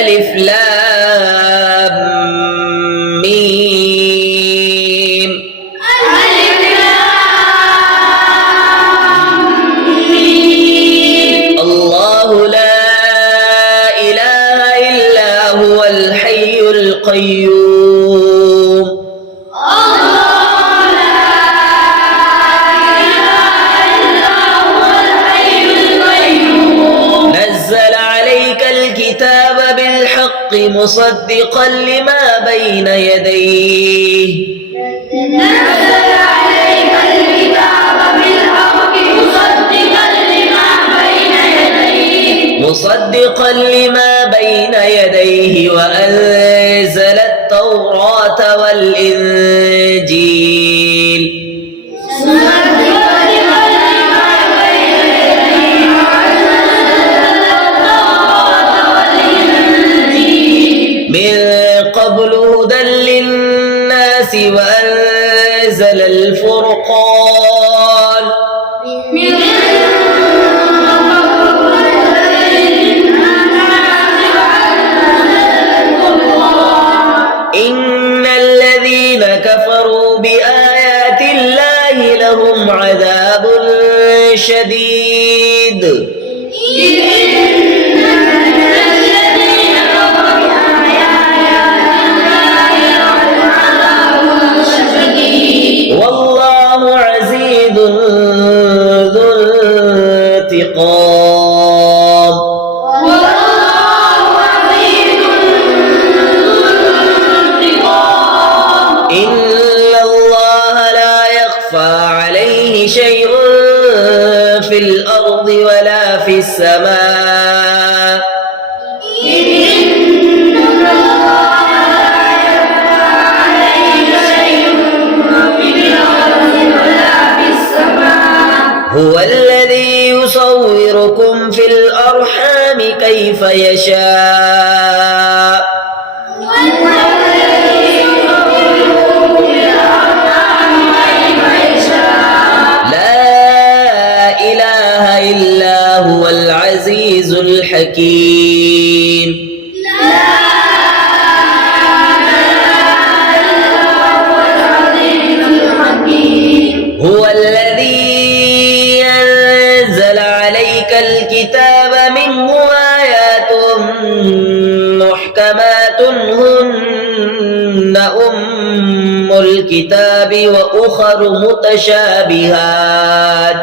ألف لام ميم. ألف لام ميم. الله لا إله إلا هو الحي القيوم. الله لا إله إلا هو الحي القيوم. نزل عليك الكتاب بالحق مصدقا لما بين يديه. نزل عليك الكتاب بالحق مصدقا لما بين يديه وأنزل التوراة والإنجيل. من قبل هدى للناس وأنزل الفرقان. إن الذين كفروا بآيات الله لهم عذاب شديد. والله عزيز ذو انتقام. إن الله لا يخفى عليه شيء في الأرض ولا في السماء. هو الذي يصوركم في الأرحام كيف يشاء. لا إله إلا هو العزيز الحكيم. هو الذي أنزل عليك الكتاب منه آيات محكمات هن أم الكتاب وأخر متشابهات.